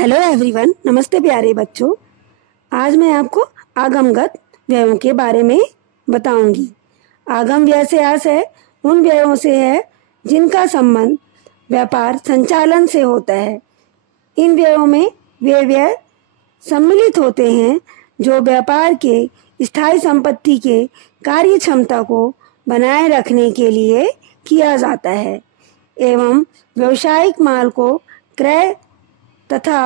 Hello everyone, नमस्ते प्यारे बच्चों। आज मैं आपको आगमगत व्ययों के बारे में बताऊंगी। आगम व्यय से आशय उन व्ययों से है जिनका संबंध व्यापार संचालन से होता है। इन व्ययों में वे व्यय सम्मिलित होते हैं जो व्यापार के स्थायी संपत्ति के कार्य क्षमता को बनाए रखने के लिए किया जाता है एवं व्यावसायिक माल को क्रय तथा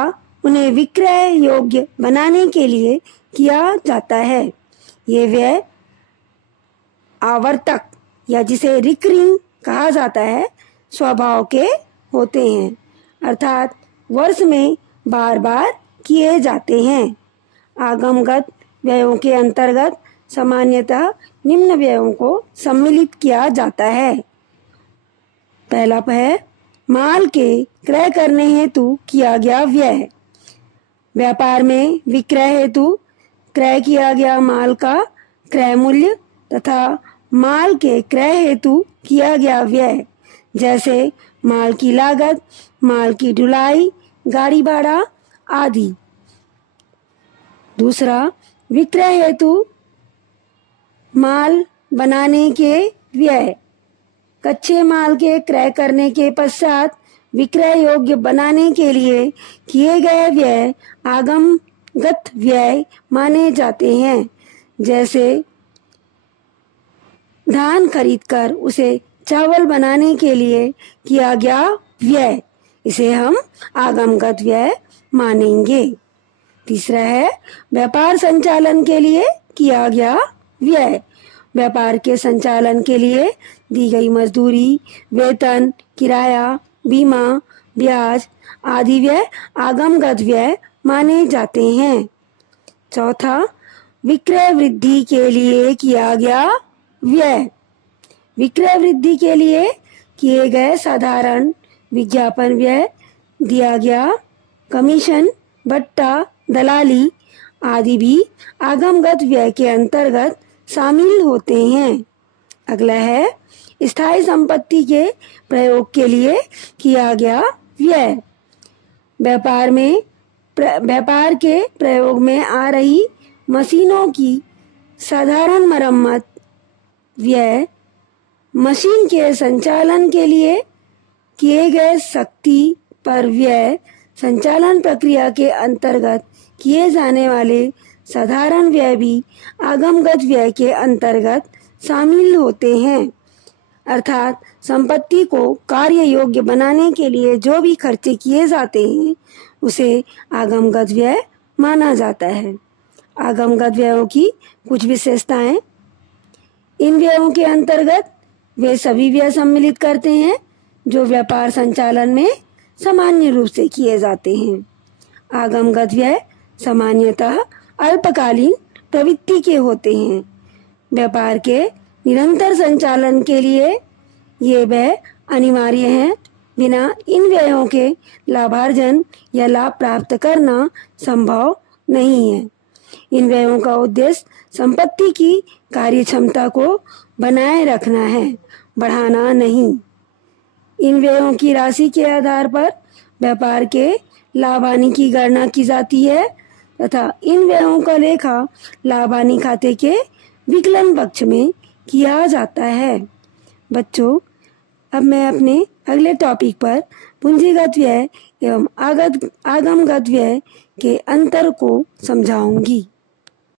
उन्हें विक्रय योग्य बनाने के लिए किया जाता है। ये व्यय आवर्तक या जिसे रिकरिंग कहा जाता है स्वभाव के होते हैं, अर्थात वर्ष में बार बार किए जाते हैं। आगमगत व्ययों के अंतर्गत सामान्यतः निम्न व्ययों को सम्मिलित किया जाता है। पहला है माल के क्रय करने हेतु किया गया व्यय। व्यापार में विक्रय हेतु क्रय किया गया माल का क्रय मूल्य तथा माल के क्रय हेतु किया गया व्यय, जैसे माल की लागत, माल की ढुलाई, गाड़ी भाड़ा आदि। दूसरा, विक्रय हेतु माल बनाने के व्यय। कच्चे माल के क्रय करने के पश्चात विक्रय योग्य बनाने के लिए किए गए व्यय आगमगत व्यय माने जाते हैं, जैसे धान खरीदकर उसे चावल बनाने के लिए किया गया व्यय, इसे हम आगमगत व्यय मानेंगे। तीसरा है व्यापार संचालन के लिए किया गया व्यय। व्यापार के संचालन के लिए दी गई मजदूरी, वेतन, किराया, बीमा, ब्याज आदि व्यय आगमगत व्यय माने जाते हैं। चौथा, विक्रय वृद्धि के लिए किया गया व्यय। विक्रय वृद्धि के लिए किए गए साधारण विज्ञापन व्यय, दिया गया कमीशन, भत्ता, दलाली आदि भी आगमगत व्यय के अंतर्गत शामिल होते हैं। अगला है स्थायी संपत्ति के प्रयोग के लिए किया गया व्यय। व्यापार के प्रयोग में आ रही मशीनों की साधारण मरम्मत व्यय। मशीन के संचालन के लिए किए गए शक्ति पर व्यय संचालन प्रक्रिया के अंतर्गत किए जाने वाले साधारण व्यय भी आगमगत व्यय के अंतर्गत शामिल होते हैं, अर्थात संपत्ति को कार्य योग्य बनाने के लिए जो भी खर्चे किए जाते हैं उसे आगमगत व्यय माना जाता है। आगमगत व्ययों की कुछ विशेषताएं। इन व्ययों के अंतर्गत वे सभी व्यय सम्मिलित करते हैं जो व्यापार संचालन में सामान्य रूप से किए जाते हैं। आगमगत व्यय सामान्यतः अल्पकालीन प्रवृत्ति के होते हैं। व्यापार के निरंतर संचालन के लिए ये व्यय अनिवार्य हैं। बिना इन व्ययों के लाभार्जन या लाभ प्राप्त करना संभव नहीं है। इन व्ययों का उद्देश्य संपत्ति की कार्य क्षमता को बनाए रखना है, बढ़ाना नहीं। इन व्ययों की राशि के आधार पर व्यापार के लाभ हानि की गणना की जाती है तथा इन व्ययों का लेखा लाभ हानि खाते के विकलन पक्ष में किया जाता है। बच्चों, अब मैं अपने अगले टॉपिक पर पूंजीगत व्यय एवं आगमगत व्यय के अंतर को समझाऊंगी।